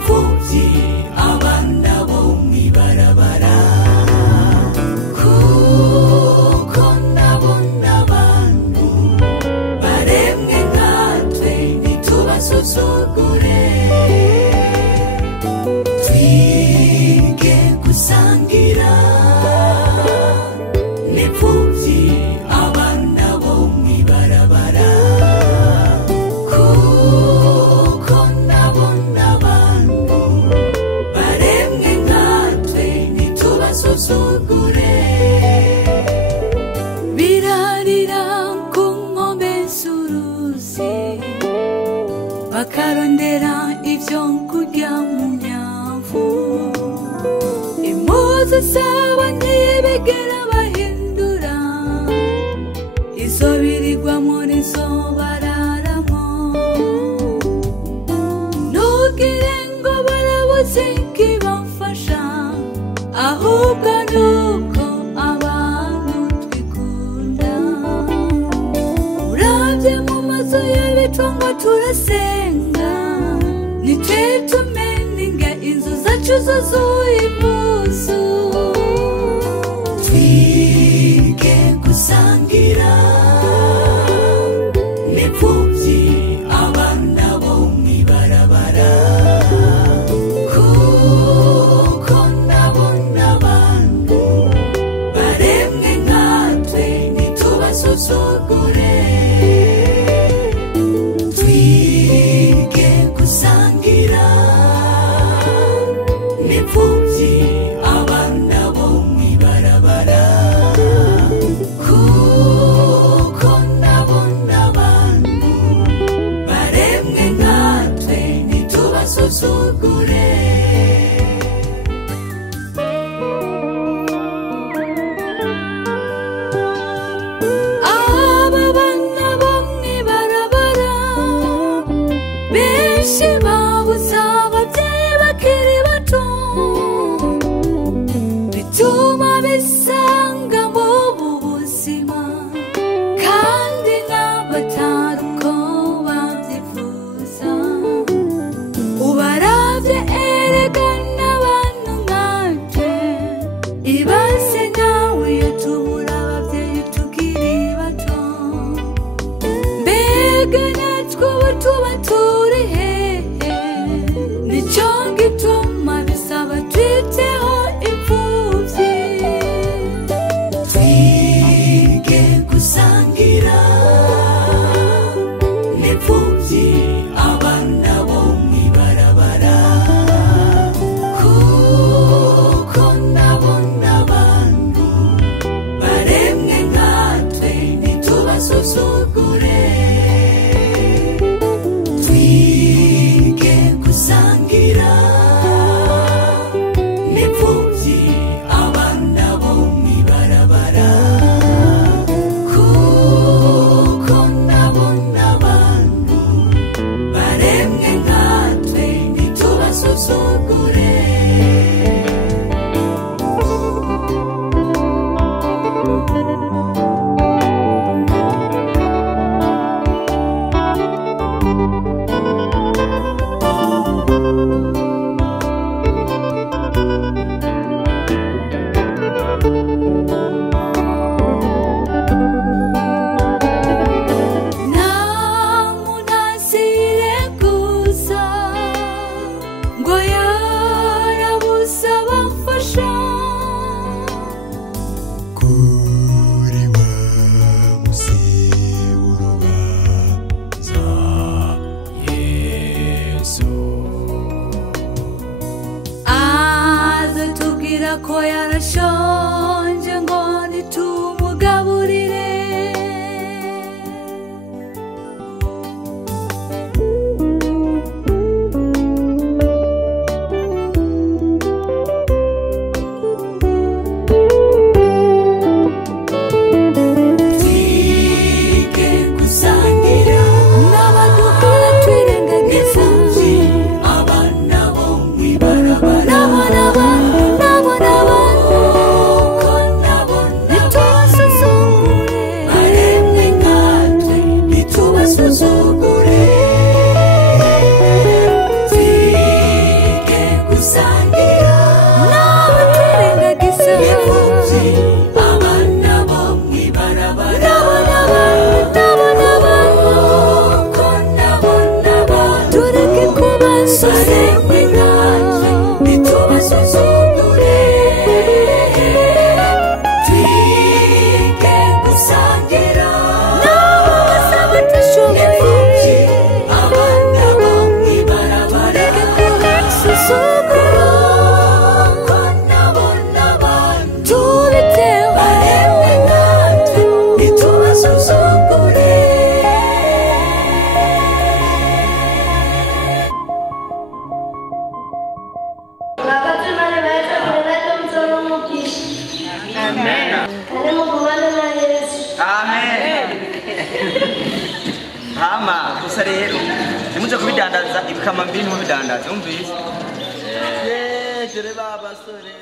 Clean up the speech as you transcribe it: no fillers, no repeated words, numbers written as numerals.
n'imfuvyi abana bo mw'ibarabara kuko nabona abantu baremwe nkatwe ntitubasuzugure twige gusangira n'imfuvyi abana bo mw'ibarabara kuko nabona abantu baremwe nkatwe ntitubasuzugure birarira ku nkombe z'uruzi bakarondera ivyo kurya mu myavu impuzu zabo ntibigera bahindura izo birirwa muri zo bararamo ntugire ngo barabuze ikibafasha ahubwo nuko abantu twikunda uravye mu maso y'abitwa ngo turasenga nitwe tumeninga inzu zacu zuzuye impuzu twige gusangira n'imfuvyi abana bo mw'ibarabara kuko nabona abantu baremwe nkatwe ntitubasuzugure twige gusangira n'imfuvyi abana bo mw'ibarabara kuko nabona abantu baremwe nkatwe ntitubasuzugure aba bana bo mw'ibarabara benshi babuze abavyeyi bakiri bato bituma bisanga mu buzima kandi n'abatari uko bavyifuza ubaravye erega n'abantu nkanje ibase nawe iyo tubura abavyeyi tukiri bato mbega natwe ubu tuba turi hehe nico gituma bisaba twiteho imfuvyi twige gusangira n'imfuvyi abana bo mw'ibarabara kuko nabona abantu baremwe nkatwe ntitubasuzugure twige gusangira n'imfuvyi abana bo mw'ibarabara kuko nabona abantu baremwe nkatwe ntitubasuzugure namunazire gusa ngo yarabuze abafasha kuri wa musi w'urubanza Yesu azatubwira ko yarashonje ngo nitumugaburire twige gusangira n'abadukora twirengagiza abana bo mw'ibarabara nabona abantu Kane mugumane na Yesu. Amen. Hama gusa rero nimuje kubidandaza ibikama mbiri mu bidandaza umvise. Dore baba sore.